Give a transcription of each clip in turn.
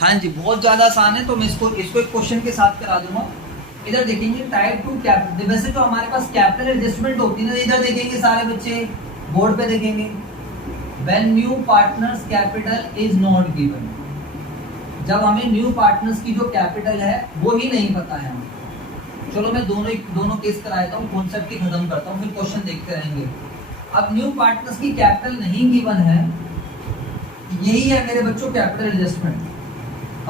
हाँ जी, बहुत ज्यादा आसान है, तो मैं इसको एक क्वेश्चन के साथ करा दूंगा। इधर देखेंगे टाइप 2 कैपिटल, वैसे जो हमारे पास कैपिटल एडजस्टमेंट होती है ना, इधर देखेंगे सारे बच्चे, बोर्ड पे देखेंगे, when new partners capital is not given, जब हमें न्यू पार्टनर्स की जो कैपिटल है वो ही नहीं पता है। चलो मैं दोनों केस करा देता हूँ, कॉन्सेप्ट ही खत्म करता हूँ, फिर क्वेश्चन देखते रहेंगे। अब न्यू पार्टनर्स की कैपिटल नहीं गिवन है, यही है मेरे बच्चों कैपिटल एडजस्टमेंट।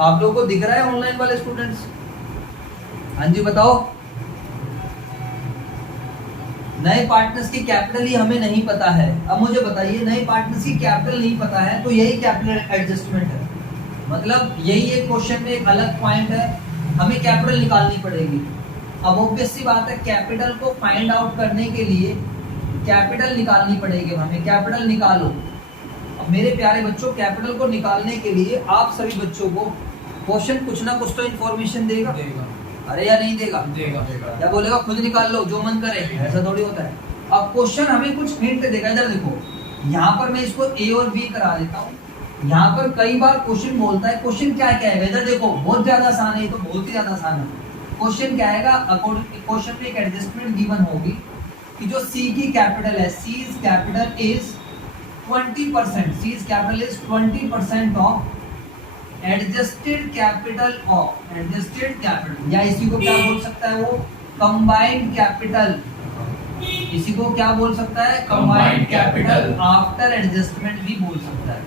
आप लोगों को दिख रहा है ऑनलाइन वाले स्टूडेंट्स? हाँ जी बताओ। नए पार्टनर्स की कैपिटल ही हमें नहीं पता है। अब मुझे बताइए, नए पार्टनर्स की कैपिटल नहीं पता है तो यही कैपिटल एडजस्टमेंट है। मतलब यही एक क्वेश्चन में एक अलग पॉइंट है, हमें कैपिटल निकालनी पड़ेगी। अब ऑब्वियस सी बात है, कैपिटल को फाइंड आउट करने के लिए कैपिटल निकालनी पड़ेगी हमें। कैपिटल निकालो। अब मेरे प्यारे बच्चों, कैपिटल को निकालने के लिए आप सभी बच्चों को क्वेश्चन कुछ ना कुछ तो इन्फॉर्मेशन देगा। अरे या नहीं देगा? देगा। या बोलेगा खुद निकाल लो जो मन करे? ऐसा थोड़ी होता है। अब क्वेश्चन हमें कुछ हिंट देगा। इधर देखो, यहाँ पर मैं इसको ए और बी करा देता हूँ। यहाँ पर कई बार क्वेश्चन बोलता है, क्वेश्चन क्या क्या है? इधर देखो, बहुत ज्यादा आसान है, ये तो बहुत ही ज्यादा आसान है। क्वेश्चन क्या आएगा? अकॉर्डिंग क्वेश्चन में एक एडजस्टमेंट गिवन होगी कि जो सी की कैपिटल है, C is capital is 20%, C is capital is 20% of adjusted capital of adjusted capital, या इसी को क्या बोल सकता है वो? Combined capital. इसी को क्या बोल सकता है? कंबाइंड कैपिटल आफ्टर एडजस्टमेंट भी बोल सकता है,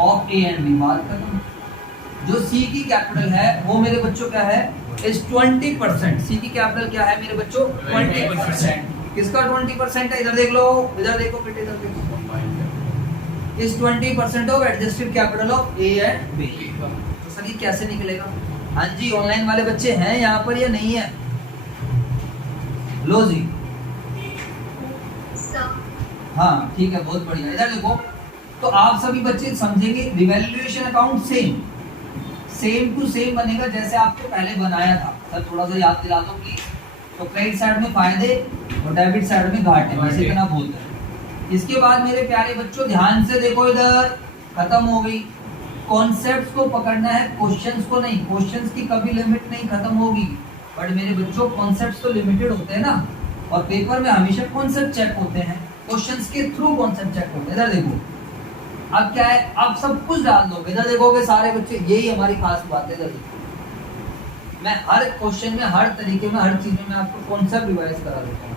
ऑफ ए एंड बी। बात करूं, जो सी की कैपिटल है वो मेरे बच्चों क्या है? इज 20%। सी की कैपिटल क्या है मेरे बच्चों? 20%। किसका 20% है? इधर देख लो, इधर देखो बेटे, इधर देखो, is 20% of adjusted capital of A and B. तो सर ये कैसे निकलेगा? हाँ जी, ऑनलाइन वाले बच्चे हैं यहाँ पर या नहीं है? लो जी, हाँ ठीक है, बहुत बढ़िया। इधर देखो, तो आप सभी बच्चे समझेंगे revaluation account same to same बनेगा जैसे आपको पहले बनाया था। सर थोड़ा सा याद दिला दो प्लीज। तो क्रेडिट साइड में फायदे और डेबिट साइड में घाटे, वैसे इतना बोलते हैं। इसके बाद मेरे प्यारे बच्चों ध्यान से देखो, इधर खत्म हो गई। कॉन्सेप्ट्स को पकड़ना है, क्वेश्चंस को नहीं। क्वेश्चंस की कभी लिमिट नहीं खत्म होगी, बट मेरे बच्चों कॉन्सेप्ट्स तो लिमिटेड होते हैं ना, और पेपर में हमेशा कॉन्सेप्ट चेक होते हैं, क्वेश्चंस के थ्रू कॉन्सेप्ट चेक होते हैं। इधर देखो, अब क्या है? आप सब कुछ डाल दोगे। इधर देखोगे सारे बच्चे, यही हमारी खास बात है। इधर देखो, मैं हर क्वेश्चन में, हर तरीके में, हर चीज में मैं आपको कॉन्सेप्ट रिवाइज करा देता हूँ।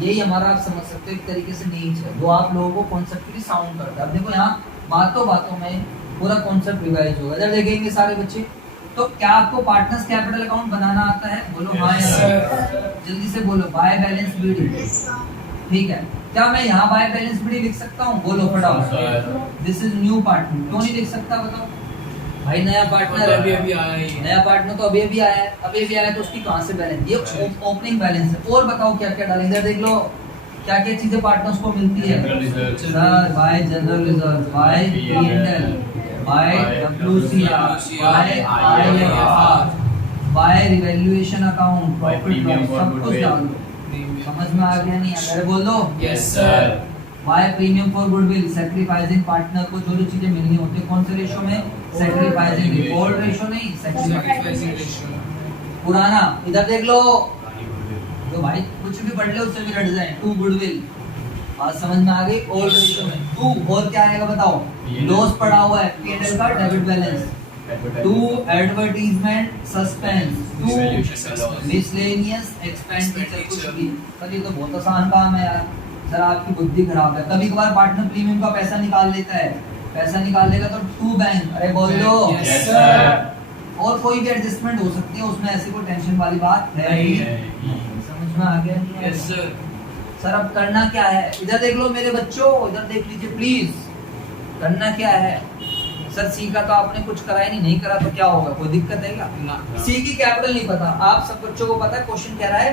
यही हमारा, आप समझ सकते हो एक तरीके से नीच है, जो आप लोगों को कॉन्सेप्ट साउंड करता है। अब देखो यहाँ बातों में पूरा कॉन्सेप्ट रिवाइज होगा। इधर देखेंगे सारे बच्चे, तो क्या आपको पार्टनर्स कैपिटल अकाउंट बनाना आता है? बोलो हाँ या जल्दी से बोलो। बाय बैलेंस बीडी, ठीक है। क्या मैं यहाँ बाय बैलेंस बीडी लिख सकता हूँ? बोलो फटाफट। This is new partner. क्यों नहीं लिख सकता बताओ भाई? नया पार्टनर अभी आया है, नया पार्टनर तो अभी आया है, अभी आया है, तो उसकी कहाँ से बैलेंस? ये ओपनिंग बैलेंस है। और बताओ क्या क्या डालें? इधर देख लो, क्या क्या चीजें पार्टनर्स को मिलती है? Sir by general reserve, by PNL, by WCR, by IFR, by revaluation account, profit loss, सब कुछ डाल दो। समझ में आ गया? नहीं आ गया? बोल दो yes sir. By premium for goodwill, sacrificing partner को जो चीजें मिलनी होती है, कौन से रेशो में? सैक्रिफाइसिंग, डिफॉल्ट रेशो नहीं, सैक्रिफाइसिंग रेशो। पुराना इधर देख लो, तो भाई कुछ भी पढ़ ले उससे भी रट जाए। टू गुडविल, बात समझ में आ गई? ओल्ड रेशो में टू। और क्या आएगा बताओ? लॉस पड़ा हुआ है, पीएनएल का debit balance. To advertisement suspense, to miscellaneous expenditure. कुछ भी सर, ये तो बहुत आसान काम है यार। सर आपकी बुद्धि खराब है। कभी कभार पार्टनर प्रीमियम का पैसा निकाल लेता है, पैसा निकाल लेगा तो टू बैंक। अरे बोल दो यस सर। और कोई भी एडजस्टमेंट हो सकती है उसमें, ऐसी कोई टेंशन वाली बात है ही नहीं। समझ में आ गया? Yes sir. सर अब करना क्या है? इधर देख लो मेरे बच्चों, इधर देख लीजिए प्लीज। करना क्या है? सर सी का तो आपने कुछ कराया नहीं करा तो क्या होगा? कोई दिक्कत है क्या? सी की कैपिटल नहीं पता, आप सब बच्चों को पता है। क्वेश्चन कह रहा है,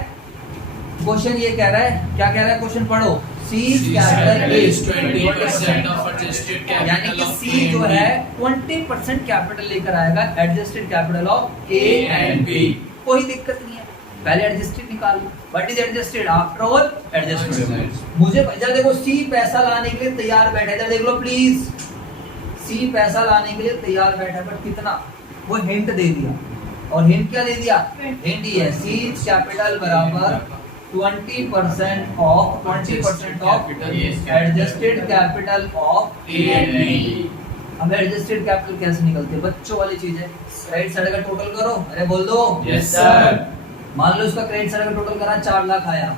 क्वेश्चन ये कह रहा है, क्या कह रहा है क्वेश्चन? पढ़ो। C capital is 20% of adjusted capital, यानी कि सी जो है 20% कैपिटल लेकर आएगा adjusted capital of A and B. कोई दिक्कत नहीं है, पहले एडजस्टेड निकाल लो। What is adjusted? After all adjusted. मुझे इधर देखो, सी पैसा लाने के लिए तैयार बैठे। इधर देख लो प्लीज, सी पैसा लाने के लिए तैयार बैठा है, बट कितना, वो हिंट दे दिया। और हिंट क्या दे दिया? हिंट ये है, सी कैपिटल बराबर 20% of adjusted capital of A and B. अब एडजस्टेड कैपिटल कैसे निकलते हैं? बच्चों वाली चीज है, क्रेडिट साइड का टोटल करो। अरे बोल दो यस सर। मान लो इसका क्रेडिट साइड का टोटल करा 4 लाख आया,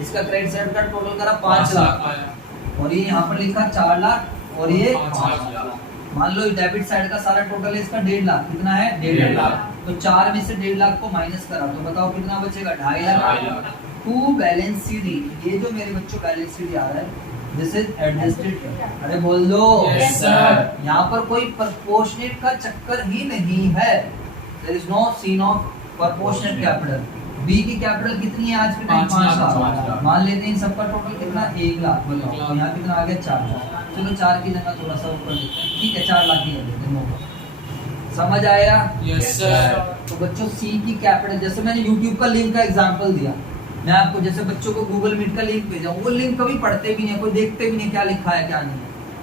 इसका क्रेडिट साइड का टोटल करा 5 लाख आया, और ये यहाँ पर लिखा 4 लाख और ये 5 लाख। मान लो डेबिट साइड का सारा टोटल है इसका 1.5 लाख। कितना है? 1.5 लाख। तो 4 में से 1.5 लाख को माइनस करा तो बताओ कितना बचेगा? 2.5 लाख। टू बैलेंस सीडी, ये जो मेरे बच्चों बैलेंस सीडी आ रहा है दिस इज एडजस्टेड। अरे बोल दो यस सर। यहाँ पर कोई प्रोपोर्शनेट का चक्कर ही नहीं है, there is no scene of proportionate capital. B की कैपिटल कितनी है आज के टाइम? 5 लाख। मान लेते हैं इन सबका टोटल कितना? 1 लाख। बताओ तो यहाँ कितना आ गया? 4 लाख। चलो 4 की जगह थोड़ा सा ऊपर लिखते हैं, ठीक है 4 लाख ही कर देते हैं। समझ आया? Yes sir. तो बच्चों सी की कैपिटल, जैसे मैंने यूट्यूब का लिंक का एग्जांपल दिया, मैं आपको जैसे बच्चों को गूगल मीट का लिंक भेजा, वो लिंक कभी पढ़ते भी नहीं, कोई देखते भी नहीं क्या लिखा है क्या नहीं है,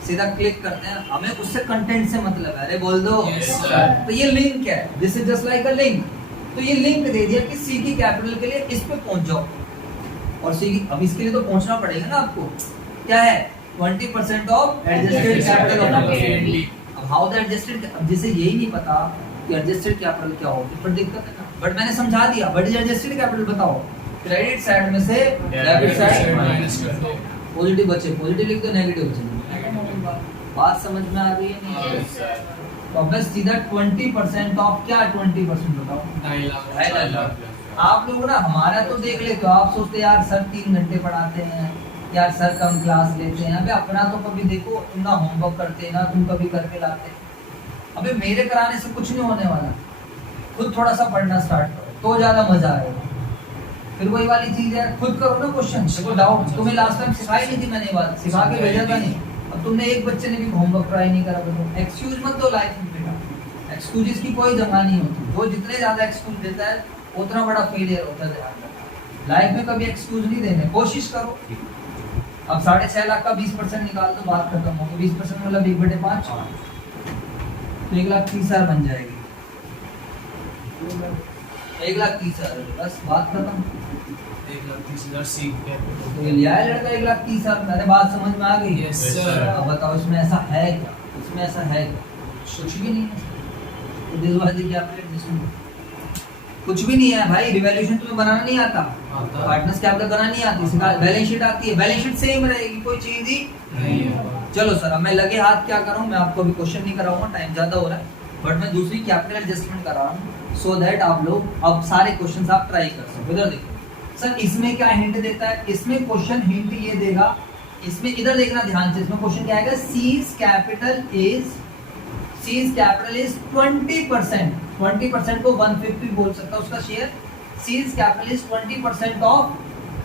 सीधा क्लिक करते हैं, हमें उससे कंटेंट से मतलब है। अरे बोल दो यस सर। तो ये लिंक है, this is just like a link. तो ये लिंक दे दिया कि सी की कैपिटल के लिए इस पे पहुंच जाओ, और सी की, अब इसके लिए तो पहुंचना पड़ेगा ना आपको। क्या है? 20% of adjusted capital of A and B. अब हाउ द एडजस्टेड, अब जिसे यही नहीं पता कि एडजस्टेड कैपिटल क्या होगी, पर दिक्कत है ना। बट मैंने समझा दिया, बट एडजस्टेड कैपिटल बताओ, क्रेडिट साइड में से डेबिट साइड माइनस कर दो। पॉजिटिव बचे, पॉजिटिव लिख दो, नेगेटिव बचे। बात समझ में आ रही है नहीं? Yes sir. तो अब बस सीधा 20% ऑफ क्या? 20% बताओ। 2.5 लाख। आप लोग ना हमारा तो देख लेते हो, आप सोचते यार सर 3 घंटे पढ़ाते हैं, यार सर कम क्लास लेते हैं। अबे अपना तो कभी देखो, तुम ना होमवर्क करते ना, तुम कभी करके लाते। अबे मेरे कराने से कुछ नहीं होने वाला, खुद थोड़ा सा पढ़ना स्टार्ट करो तो ज्यादा मजा आएगा। फिर वही वाली चीज है, खुद करो ना क्वेश्चन, देखो डाउट तुम्हें लास्ट टाइम सिखाई नहीं थी मैंने, ये बात सिखा के भेजा था नहीं। अब तुमने एक बच्चे ने भी होमवर्क ट्राई नहीं करा, तो एक्सक्यूज मत दो लाइफ में बेटा, एक्सक्यूजेस की कोई जगह नहीं होती। जो जितने ज्यादा एक्सक्यूज देता है उतना बड़ा फेलियर होता है। ध्यान रखना, लाइफ में कभी एक्सक्यूज नहीं देने, कोशिश करो। अब 6.5 लाख का 20% निकाल दो, बात खत्म होगी। 20% मतलब 1/5, तो 1,30,000 बन जाएगी। 1,30,000 बस बात खत्म। 1,30,000 सीख के तो ये लिया है लड़का 1,30,000। मैंने बात समझ में आ गई? Yes sir. अब बताओ इसमें ऐसा है क्या? इसमें ऐसा है क्या? कुछ भी नहीं है। तो दिलवाजी की आपने एडमिशन कुछ भी नहीं है भाई। रिवैल्यूएशन तुम्हें बनाना नहीं आता, पार्टनर्स कैपिटल बनाना नहीं आती, इसका बैलेंस शीट आती है, बैलेंस शीट सेम रहेगी, कोई चीज ही नहीं है। चलो सर, अब मैं लगे हाथ क्या करूं, मैं आपको अभी क्वेश्चन नहीं कराऊंगा, टाइम ज्यादा हो रहा है, बट मैं दूसरी कैपिटल एडजस्टमेंट कर रहा हूं सो दैट आप लोग अब सारे क्वेश्चंस आप ट्राई कर सको। इधर देखो सर, इसमें क्या हिंट देता है? इसमें क्वेश्चन हिंट ये देगा, इसमें इधर देखना ध्यान से, इसमें क्वेश्चन क्या आएगा? Seize capital is 20%। 20% को 150 बोल सकता है उसका share. Seize capital is 20% of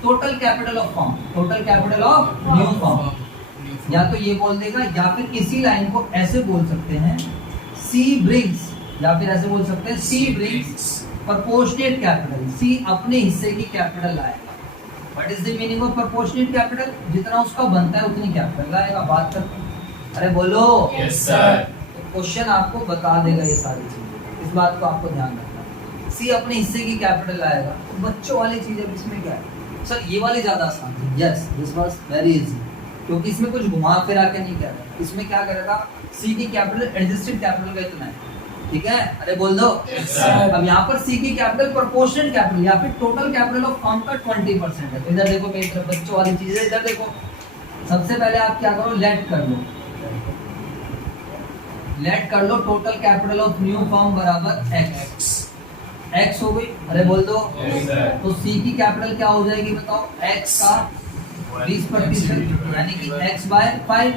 total capital of firm, total capital of new firm. या तो ये बोल देगा, या फिर इसी लाइन को ऐसे बोल सकते हैं, सी ब्रिंग्स, या फिर ऐसे बोल सकते हैं सी ब्रिंग्स प्रोपोर्शनेट कैपिटल, सी अपने हिस्से की कैपिटल लाएगा। What is the meaning of proportionate capital? जितना उसका बनता है उतनी कैपिटल लाएगा। बात करते हैं, अरे बोलो यस सर। क्वेश्चन आपको बता देगा ये सारी चीजें, इस बात को आपको ध्यान रखना। सी अपने हिस्से की कैपिटल लाएगा, तो बच्चों वाली चीज है, इसमें क्या है सर? ये वाली ज्यादा आसान थी। Yes, this was very easy, क्योंकि इसमें कुछ घुमा फिरा के नहीं कह रहा। इसमें क्या करेगा? सी की कैपिटल एडजस्टेड कैपिटल का इतना है, ठीक है? अरे बोल दो यस सर। अब यहाँ पर सी की कैपिटल प्रोपोर्शनल कैपिटल या फिर टोटल कैपिटल ऑफ फर्म का 20% है। इधर देखो मेरी तरफ, बच्चों वाली चीज है, इधर देखो। सबसे पहले आप क्या करो? लेट कर लो, लेट कर लो total capital of new firm बराबर एक्स। एक्स हो गई, अरे बोल दो यस सर। तो सी की कैपिटल क्या हो जाएगी बताओ? एक्स का 20%, यानी कि x बाय 5।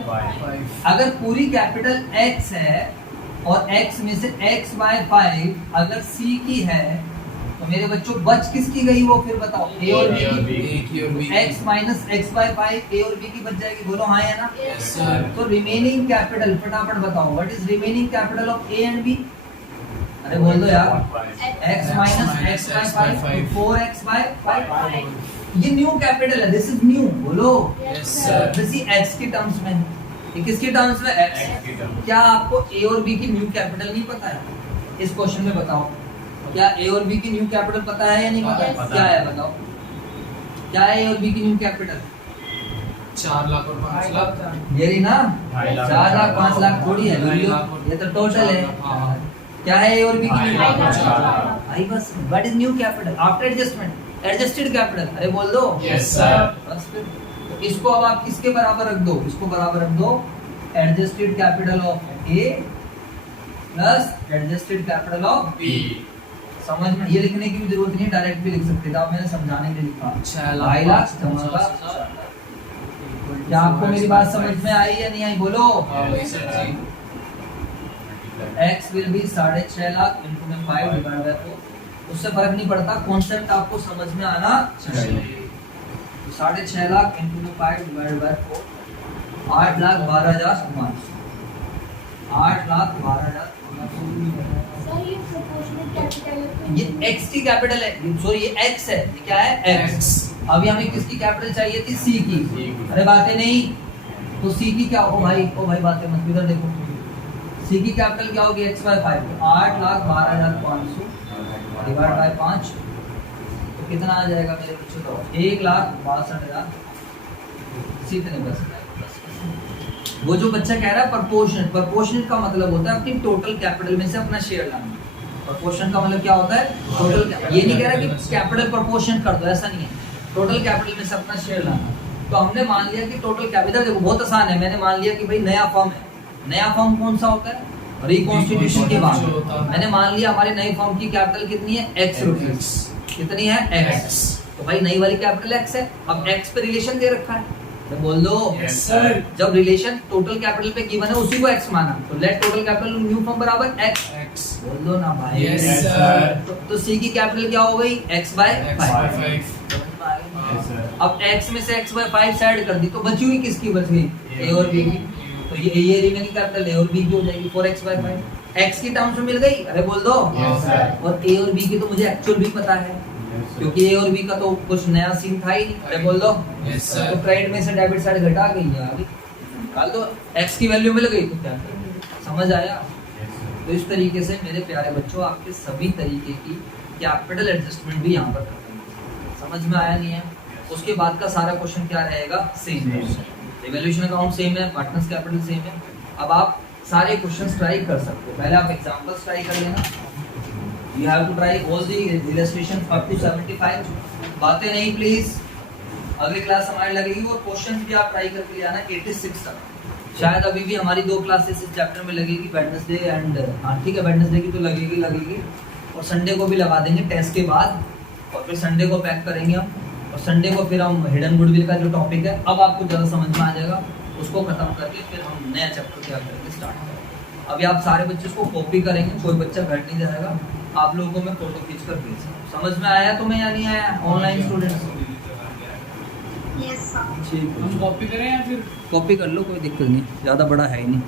अगर पूरी कैपिटल x है और x में से x बाय 5 अगर c की है, तो मेरे बच्चों बच किसकी गई वो? फिर बताओ, a और b की। x minus x by 5 a और b की बच जाएगी, बोलो हाँ या ना? Yes sir. तो रिमेनिंग कैपिटल फटाफट बताओ, what is remaining capital of a and b? अरे बोल दो यार, x minus x by 5 4x by 5। ये न्यू कैपिटल है, दिस इज न्यू, बोलो yes sir. This is x के टर्म्स में। ये किसके टर्म्स में? एक्स। X की term। क्या आपको ए और बी की न्यू कैपिटल नहीं पता है? इस क्वेश्चन में बताओ, क्या ए और बी की न्यू कैपिटल पता है या नहीं पता है? पता क्या है। है बताओ, क्या है ए और बी की न्यू कैपिटल? 4 लाख और 5 लाख। ये रही ना, 2.5 लाख। 4 लाख 5 लाख थोड़ी है, 2.5 लाख और- ये तो टोटल है। हाँ। क्या है ए और बी की 2.5 न्यू लाख और कैपिटल? 4 लाख। आई बस, what is new capital after adjustment? Adjusted capital, अरे बोल दो। Yes sir. बस फिर तो इसको अब आप किसके बराबर रख दो? इसको बराबर रख दो adjusted capital of A plus adjusted capital of B. समझ में? ये लिखने की भी जरूरत नहीं है, डायरेक्ट भी लिख सकते थे आप, मैंने समझाने के लिए लिखा। 6 ढाई लाख जमा का। क्या आपको मेरी बात समझ में आई या नहीं आई? बोलो। Sir ji. x will be 6.5 lakh into में 5 डिवाइड बाय 4, उससे फर्क नहीं पड़ता, कॉन्सेप्ट आपको समझ में आना चाहिए। तो 6.5 लाख into में 5 डिवाइड बाय 4, 8,12,500, 8,12,500। सर ये प्रोपोर्शनल कैपिटल है तो ये x की कैपिटल है, सॉरी ये x है, ये क्या है? x। X। अभी हमें किसकी कैपिटल चाहिए थी? c की। C की। अरे बातें नहीं, तो c की क्या हो भाई? ओ भाई बातें मत, इधर देखो, c की कैपिटल क्या होगी? x by 5, 8,12,500 डिवाइड बाय 5, तो कितना आ जाएगा मेरे बच्चों? तो 1,62,000। सीखने बस। वो जो बच्चा कह रहा है प्रोपोर्शनेट, प्रोपोर्शनेट का मतलब होता है अपनी टोटल कैपिटल में से अपना शेयर लाना। प्रोपोर्शन का मतलब क्या होता है? टोटल। ये नहीं कह रहा कि कैपिटल प्रोपोर्शन कर दो, ऐसा नहीं है, टोटल कैपिटल में से अपना शेयर लाना। तो हमने मान लिया कि टोटल कैपिटल, देखो बहुत आसान है, मैंने मान लिया कि भाई नया फॉर्म है। नया फॉर्म कौन सा होता है? रिकॉन्स्टिट्यूशन के बाद मैंने मान लिया हमारे नए फॉर्म की कैपिटल कितनी है? x rupees. कितनी है? x। तो भाई नई वाली कैपिटल x है। अब x पे रिलेशन दे रखा है, तो बोल दो यस सर। जब रिलेशन टोटल कैपिटल पे गिवन है उसी को x माना, तो let total capital new form बराबर x। X। बोल दो ना भाई। Yes sir. तो c की कैपिटल क्या हो गई? x by X by 5। 5। Yes, sir. अब x में से x by 5 साइड कर दी, तो बची हुई किसकी बच गई? a और b की। तो ये रिमेनिंग कैपिटल a और b की हो जाएगी 4x by 5। x की टर्म्स में मिल गई, अरे बोल दो। Yes, sir. और a और b की तो मुझे एक्चुअल भी पता है, Yes, sir. क्योंकि ए और बी का तो कुछ नया सीन था ही नहीं। अरे बोल दो। Yes sir. तो क्रेडिट में से डेबिट साइड घटा गई है, अभी निकाल दो, एक्स की वैल्यू मिल गई, तो क्या करें? समझ आया? Yes, sir. तो इस तरीके से मेरे प्यारे बच्चों आपके सभी तरीके की कैपिटल एडजस्टमेंट भी यहाँ पर खत्म है। समझ में आया नहीं है? उसके बाद का सारा क्वेश्चन क्या रहेगा? सेम। रिवैल्यूएशन अकाउंट सेम है, पार्टनर्स कैपिटल सेम है। अब आप सारे क्वेश्चंस ट्राई कर सकते हो, पहले आप एग्जांपल्स ट्राई कर लेना। You have to try all the illustrations up to 75। बातें नहीं प्लीज, अगली क्लास हमारी लगेगी और क्वेश्चंस भी आप ट्राई करके ले आना 86 तक। शायद अभी भी हमारी 2 क्लासेस इस चैप्टर में लगेगी, वेडनेसडे एंड, हाँ ठीक है, वेडनेसडे की तो लगेगी और संडे को भी लगा देंगे टेस्ट के बाद, और फिर संडे को पैक करेंगे हम, और संडे को फिर हम हिडन गुडविल का जो टॉपिक है अब आपको ज़्यादा समझ में आ जाएगा, उसको खत्म करके फिर हम नया चैप्टर क्या करेंगे, स्टार्ट करेंगे। अभी आप सारे बच्चे उसको कॉपी करेंगे, कोई बच्चा घर नहीं जाएगा, आप लोगों को मैं फोटो खींच कर भेज दूँ। समझ में आया तुम्हें या नहीं आया ऑनलाइन स्टूडेंट्स? Yes sir. ठीक है, हम कॉपी करें या फिर कॉपी कर लो, कोई दिक्कत नहीं, ज़्यादा बड़ा है ही नहीं।